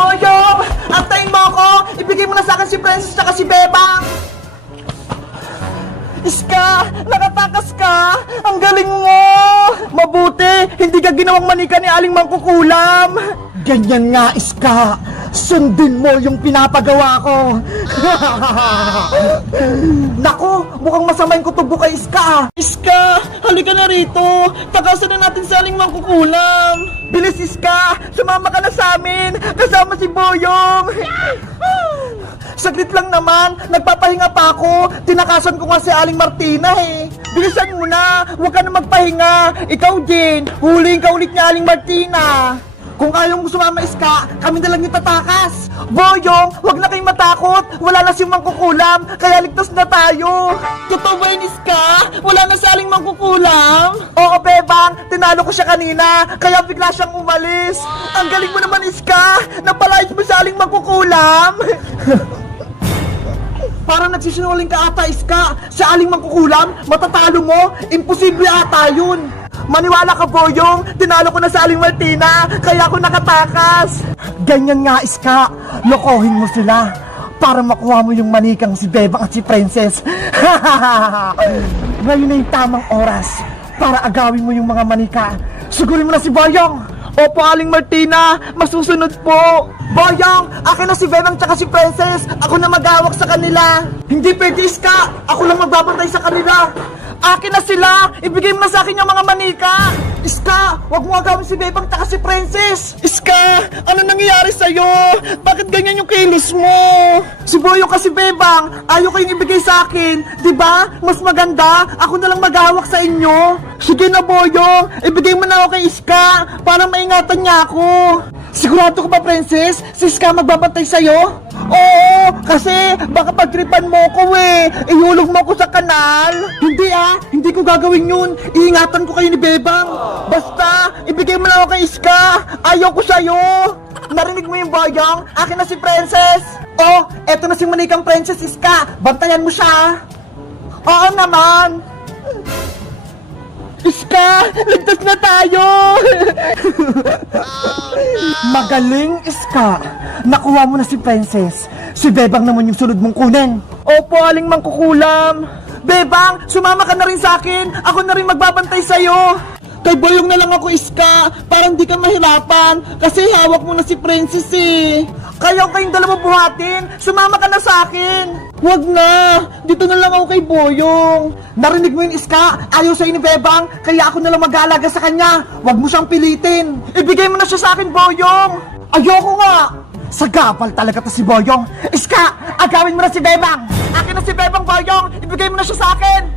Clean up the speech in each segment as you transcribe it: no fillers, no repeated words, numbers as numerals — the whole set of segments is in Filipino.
Boyong! Antayin mo ako! Ibigay mo na sa akin si Princess tsaka si Bebang! Iska! Nakatakas ka! Ang galing mo! Mabuti! Hindi ka ginawang manika ni Aling Mangkukulam! Ganyan nga, Iska! Sundin mo yung pinapagawa ko! Naku! Mukhang masama yung kutubo kay Iska! Iska! Halika na rito! Takasan na natin si Aling Mangkukulam! Bilis, Iska! Sumama ka na sa amin! Kasama si Boyong! Saglit lang naman, nagpapahinga pa ako. Tinakasan ko nga si Aling Martina eh. Bilisan mo na, huwag ka na magpahinga. Ikaw din, huliin ka ulit ni Aling Martina. Kung ayaw mo sumama, Iska, kami na lang yung tatakas. Boyong, huwag na kayong matakot. Wala na si Mangkukulam, kaya ligtas na tayo. Totoo ba yun, Iska? Wala na si Aling Mangkukulam? Oo, Bebang, tinalo ko siya kanina, kaya bigla siyang umalis. Ang galing mo naman, Iska. Napalayas mo sa Aling Mangkukulam. Parang nagsisinungaling ka ata, Iska. Sa Aling Mangkukulam, matatalo mo? Imposible ata yun. Maniwala ka, Boyong. Tinalo ko na sa Aling Martina, kaya ako nakatakas. Ganyan nga, Iska. Lokohin mo sila para makuha mo yung manikang si Bebang at si Princess. Ngayon na yung tamang oras para agawin mo yung mga manika. Sigurin mo na si Boyong. Opo, Aling Martina. Masusunod po. Boyong, akin na si Bebang tsaka si Princess. Ako na mag-awak sa kanila. Hindi pwede, Iska. Ako lang magbabantay sa kanila. Akin na sila. Ibigay mo na sa akin yung mga manika. Iska, wag mo agawin si Bebang tsaka si Princess. Iska, ano nangyayari sa'yo? Bakit ganyan yung kilos mo? Si Boyong kasi Bebang, ayaw kayong ibigay sa akin. Diba? Mas maganda, ako na lang mag-awak sa inyo. Sige na, Boyong. Ibigay mo na ako kay Iska para maingatan niya ako. Sigurado ka ba, Princess? Si Iska magbabantay sa'yo? Oo, kasi baka pagtripan mo ko eh. Ihulog mo ko sa kanal. Hindi ko gagawin yun. Iingatan ko kayo ni Bebang. Basta, ibigay mo na ako kay Iska. Ayaw ko sa'yo. Narinig mo yung Boyong? Akin na si Princess. Oh, eto na si manikang Princess, Iska. Bantayan mo siya. Oo naman. Iska, ligtas na tayo! Magaling, Iska. Nakuha mo na si Princess. Si Bebang naman yung sunod mong kunin. Opo, Aling Mangkukulam. Bebang, sumama ka na rin sa akin. Ako na rin magbabantay sa'yo. Kay Boyong na lang ako, Iska, para hindi ka mahirapan. Kasi hawak mo na si Princess eh. Kayo kayong dalawa buhatin. Sumama ka na sa akin. Huwag na. Dito na lang ako kay Boyong. Narinig mo yun, Iska? Ayaw sa'yo ni Bebang, kaya ako na lang mag-aalaga sa kanya. Huwag mo siyang pilitin. Ibigay mo na siya sa akin, Boyong. Ayoko nga. Sagapal talaga to si Boyong. Iska, agawin mo na si Bebang. Akin na si Bebang, Boyong. Ibigay mo na siya sa akin.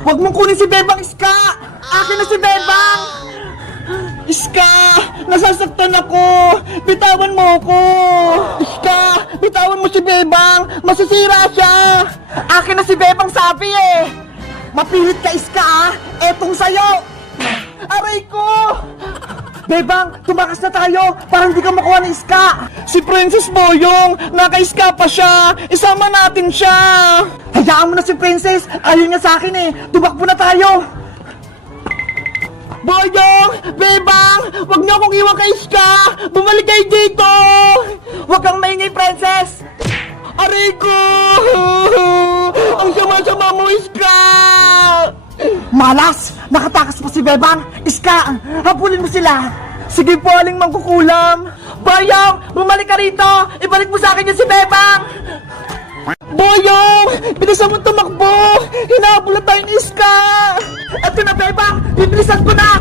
Huwag mong kunin si Bebang, Iska. Akin na si Bebang. Iska, nasasaktan ako. Bitawan mo ako. Iska, bitawan mo si Bebang. Masisira siya. Akin na si Bebang, sabi eh. Mapilit ka, Iska ah. Etong sayo. Aray ko. Bebang, tumakas na tayo para hindi ka makuha ng Iska. Si Princess Boyong, naka-Iska pa siya. Isama natin siya. Hayaan mo na si Princess. Ayaw niya sa akin eh. Tumakbo na tayo. Boyong! Bebang! Huwag niyo akong iwan kay Iska! Bumalik kayo dito! Huwag kang maingay, Princess! Aray ko! Ang sama-sama mo, Iska! Malas! Nakatakas pa si Bebang! Iska! Habulin mo sila! Sige po, Aling Mangkukulam! Boyong! Bumalik ka rito! Ibalik mo sa akin yung si Bebang! Boyong! Bilisan mo tumakbo! Hinahabol na tayo ni Iska! Eto na, Bebang! Bibilisan ko na!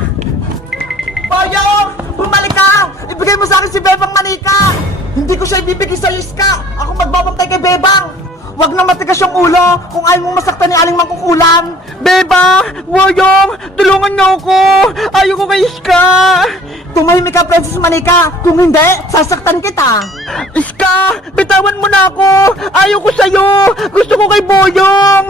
Boyong! Bumalik ka! Ibigay mo sa akin si Bebang manika! Hindi ko siya ibibigay sa Iska! Ako magbabantay kay Bebang! Huwag na matigas yung ulo kung ayaw mong masaktan ni Aling Mangkukulam! Bebang! Boyong! Tulungan niyo ako! Ayaw ko kay Iska! Tumahimik ka, Princess Manika! Kung hindi, sasaktan kita! Iska! Bitawan mo na ako! Ayaw ko sa'yo! Gusto ko kay Boyong!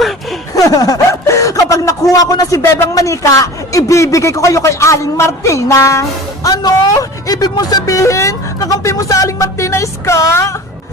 Kapag nakuha ko na si Bebang Manika, ibibigay ko kayo kay Aling Martina! Ano? Ibig mo sabihin, kakampi mo sa Aling Martina, Iska?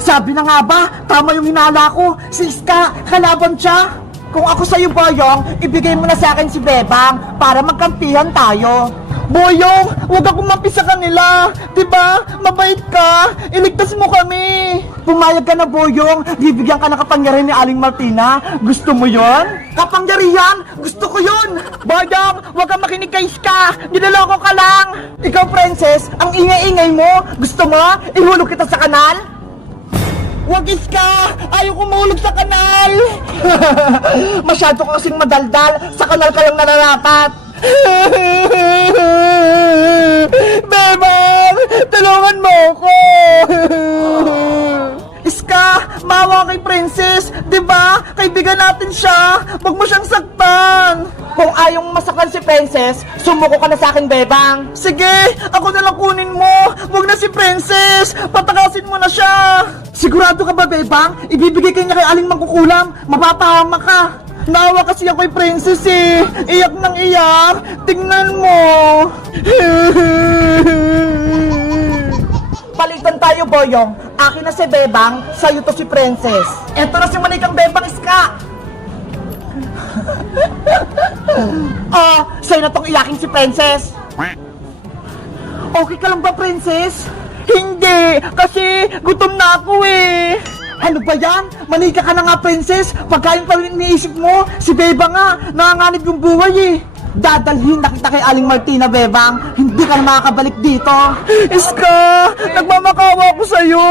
Sabi na nga ba, tama yung hinala ko. Si Iska, kalaban siya. Kung ako sa'yo, Boyong, ibigay mo na sa akin si Bebang para magkampihan tayo. Boyong, huwag akong mapi sa kanila. Diba? Mabait ka. Iligtas mo kami. Pumayag ka na, Boyong. Bibigyan ka ng kapangyarihan ni Aling Martina. Gusto mo yon? Kapangyarihan? Gusto ko yon. Boyong, huwag kang makinig kay Iska. Niloloko ka lang. Ikaw, Princess, ang ingay-ingay mo. Gusto mo? Ihulog kita sa kanal? Wag, Iska! Ayaw ko mahulog sa kanal! Masyado ka kasing madaldal. Sa kanal ka lang nararapat. Bebang! Tulungan mo ako! Iska! Maawa kay Princess! Diba? Kaibigan natin siya! Huwag mo siyang saktan! Kung ayaw mong masaktan si Princess, sumuko ka na sa akin, Bebang! Sige! Ako na lang kunin mo! Huwag na si Princess! Patakasin mo na siya! Sigurado ka ba, Bebang? Ibibigay ka niya kay Aling Mangkukulam! Mapapahama ka! Naawa kasi ako kay Princess eh! Iyak nang iyak! Tingnan mo! Palitan tayo, Boyong. Akin na si Bebang, sa'yo to si Princess. Eto na si Manikang Bebang, Iska! Sa'yo na tong iyakin si Princess. Okay ka lang ba, Princess? Hindi, kasi gutom na ako eh. Ano ba yan? Manika ka na nga, Princess. Pagkain pa rin iniisip mo, si Bebang nga, nanganganib yung buhay eh. Dadalhin na kita kay Aling Martina, Bebang. Hindi ka na makakabalik dito. Iska, nagmamakawa ko sa'yo.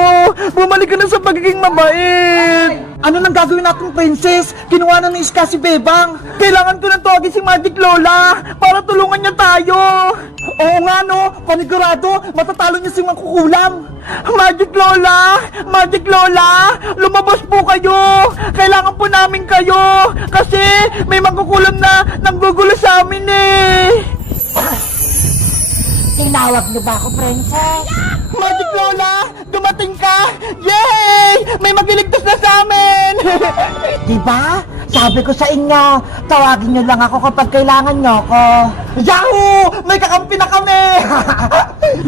Bumalik ka na sa pagiging mabait. Ano nang gagawin natin, Princess? Kinuha na ni Iska si Bebang. Kailangan ko na tawagin si Magic Lola para tulungan niya tayo. Oo nga no, panigurado, matatalo niya si Mangkukulam. Magic Lola! Magic Lola! Lumabas po kayo! Kailangan po namin kayo! Kasi may Mangkukulam na nanggugulo sa amin eh! Tinawag niyo ba ako, Princess? Magic Lola! Dumating ka! Yay! May magliligtas na sa amin! Diba? Sabi ko sa inyo, tawagin niyo lang ako kapag kailangan niyo ako. Yahoo! May kakampi na kami!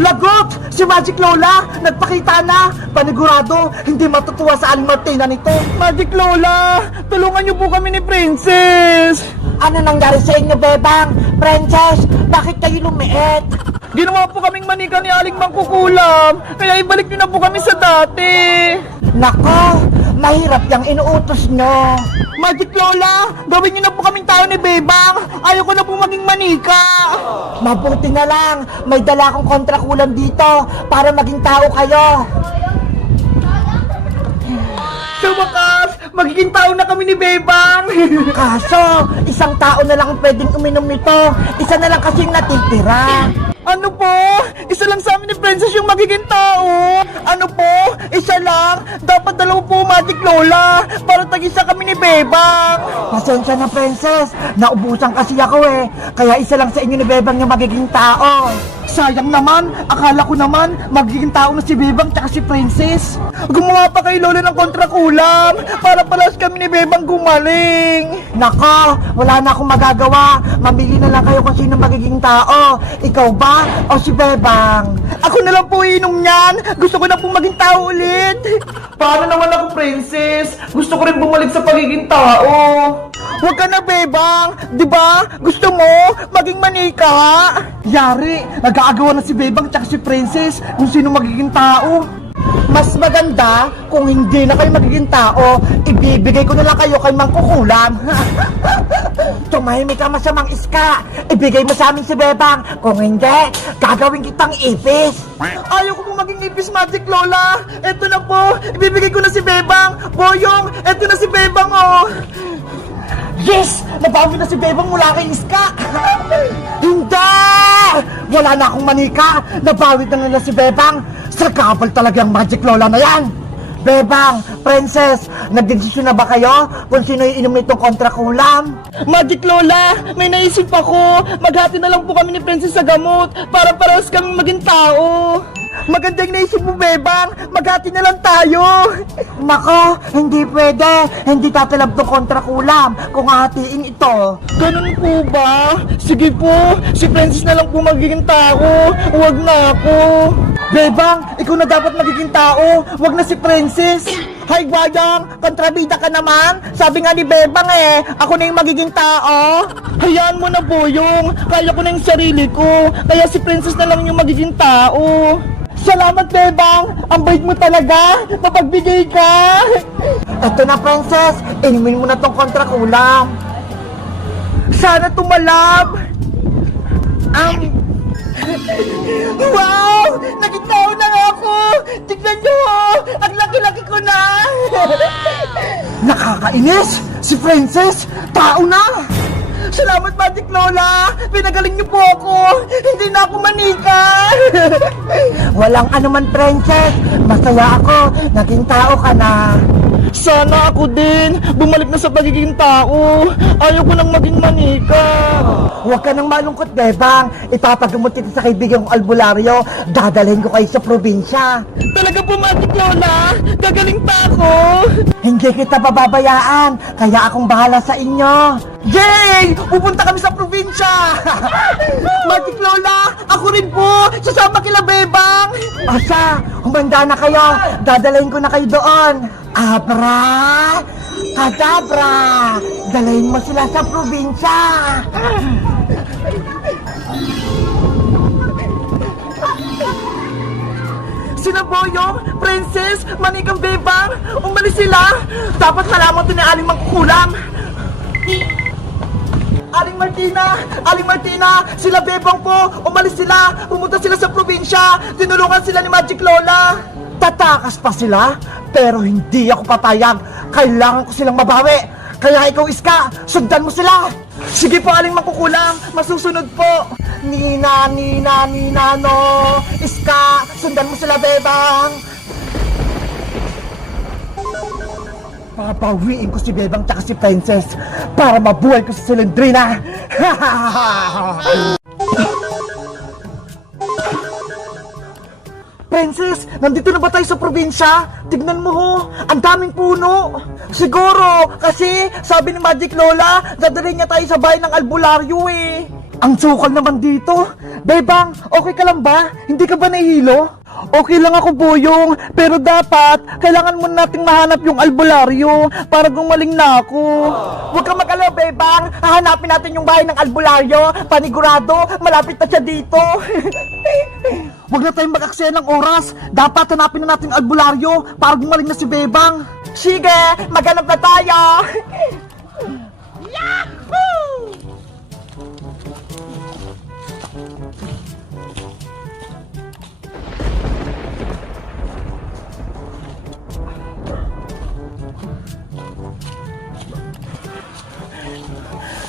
Lagot! Si Magic Lola! Nagpakita na! Panigurado, hindi matutuwa sa Aling Martina nito. Magic Lola! Tulungan niyo po kami ni Princess! Ano nangyari sa inyo, Bebang? Princess, bakit kayo lumiit? Ginawa po kaming manika ni Aling Mangkukulam, kaya ibalik niyo na po kami sa dati. Nako, mahirap yung inuutos nyo. Magic Lola, gawin niyo na po kaming tao ni Bebang. Ayoko na po maging manika. Mabuti na lang, may dala akong kontrakulam dito para maging tao kayo. Sa wakas, magiging tao na kami ni Bebang. Kaso, isang tao na lang ang pwedeng uminom nito. Isa na lang kasing natitira. Ano po? Isa lang sa amin ni Princess yung magiging tao. Ano po? Isa lang? Dapat dalawa po, Magic Lola, para tag-isa kami ni Bebang. Pasensya na, Princess. Naubusan kasi ako eh. Kaya isa lang sa inyo ni Bebang yung magiging tao. Sayang naman, akala ko naman magiging tao na si Bebang tsaka si Princess. Gumawa pa kay Lola ng kontrakulam para palas kami ni Bebang gumaling. Nako, wala na akong magagawa. Mamili na lang kayo kung sino magiging tao. Ikaw ba o si Bebang? Ako na lang po inom niyan. Gusto ko na po maging tao ulit. Paano naman ako, Princess? Gusto ko rin bumalik sa pagiging tao. Huwag ka na, Bebang. Diba? Gusto mo maging manika? Yari, nag-aagawa na si Bebang tsaka si Princess kung sino magiging tao. Mas maganda kung hindi na kayo magiging tao, ibibigay ko na lang kayo kay Mangkukulam. Tumahimik ka, masamang Iska. Ibigay mo sa amin si Bebang. Kung hindi, gagawin kitang ipis. Ayaw ko po maging ipis, Magic Lola. Eto na po, ibibigay ko na si Bebang. Boyong, eto na si Bebang, oh. Yes! Nabawi na si Bebang mula kay Iska. Hindi! Wala na akong manika. Nabawi na nila si Bebang. Sagabal talaga ang Magic Lola na yan. Bebang, Princess, nagdesisyon na ba kayo kung sino yung inom nitong kontrakulam? Magic Lola, may naisip ako. Maghati na lang po kami ni Princess sa gamot para parehas kaming maging tao. Maganda yung naisip mo, Bebang. Maghati na lang tayo. Nako, hindi pwede. Hindi tatalab tong kontrakulam kung hahatiin ito. Ganun po ba? Sige po, si Princess na lang po magiging tao. Huwag na ako. Bebang, ikaw na dapat magiging tao. Huwag na si Princess. Hay, Boyong! Kontrabida ka naman! Sabi nga ni Bebang ako na yung magiging tao! Hayaan mo na, Boyong. Kaya ko na yung sarili ko. Kaya si Princess na lang yung magiging tao. Salamat, Bebang. Ang bait mo talaga. Mapagbigay ka. Eto na, Princess! Inumin mo na tong kontrakulam! Sana tumalab. Wow! Naging tao na nga ako! Tignan nyo! Ang laki-laki ko na! Nakakainis! Si Princess! Tao na! Salamat, Magic Lola! Pinagaling niyo po ako! Hindi na ako manika! Walang anuman, Princess! Masaya ako! Naging tao ka na! Sana ako din! Bumalik na sa pagiging tao! Ayaw ko nang maging manika! Huwag ka nang malungkot, Bebang! Ipapagamot kita sa kaibigan kong albularyo! Dadalhin ko kayo sa probinsya! Talaga po, Magic Lola! Gagaling pa ako! Hindi kita pababayaan! Kaya akong bahala sa inyo! Yay! Pupunta kami sa probinsya! Magic Lola! Ako rin po! Sasama kila Bebang! Asa, humanda na kayo! Dadalhin ko na kayo doon! Abra! Kadabra! Dalhin mo sila sa probinsya! Sina Boyong, Princess, Manikang Bebang, umalis sila! Dapat malaman to ni Aling Mangkukulam! Aling Martina, sila Bebang po, umalis sila, pumunta sila sa probinsya, tinulungan sila ni Magic Lola. Tatakas pa sila, pero hindi ako papayag. Kailangan ko silang mabawi. Kaya ikaw, Iska, sundan mo sila. Sige po, Aling Mangkukulam, masusunod po. Nina, no. Iska, sundan mo sila, Bebang. Papawiin ko si Bebang tsaka si Princess para mabuhay ko si Silendrina. Princess, nandito na ba tayo sa probinsya? Tignan mo ho, ang daming puno. Siguro, kasi sabi ni Magic Lola, dadalhin niya tayo sa bahay ng albularyo eh. Ang sukal naman dito. Bebang, okay ka lang ba? Hindi ka ba nahihilo? Okay lang ako, Boyong, pero dapat kailangan muna nating mahanap yung albularyo para gumaling na ako. Huwag kang mag-alala, Bebang. Hahanapin natin yung bahay ng albularyo. Panigurado, malapit na siya dito. Huwag na tayong mag-aksaya ng oras. Dapat hanapin na natin yung albularyo para gumaling na si Bebang. Sige, maghanap na tayo.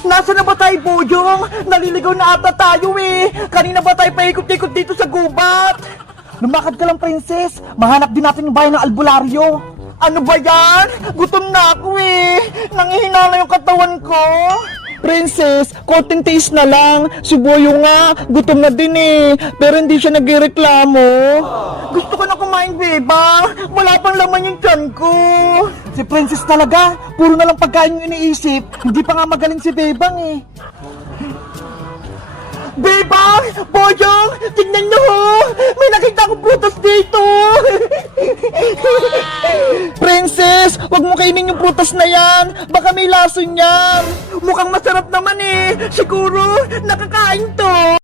Nasaan na ba tayo, Boyong? Naliligaw na ata tayo eh. Kanina ba tayo paikot-ikot dito sa gubat? Lumakad ka lang, Princess. Mahanap din natin yung bahay ng albularyo. Ano ba yan? Gutom na ako eh. Nangihina na yung katawan ko. Princess, konting taste na lang. Si Boyong nga, gutom na din eh. Pero hindi siya nagreklamo. Gusto ko na kumain, Bebang. Wala pang laman yung tiyan ko. Si Princess talaga, puro na lang pagkain yung iniisip. Hindi pa nga magaling si Bebang eh. Bebang! Boyong! Tignan nyo ho! May nakita akong prutas dito! Princess! Huwag mo kainin yung prutas na yan! Baka may lason yan! Mukhang masarap naman eh! Siguro, nakakain to!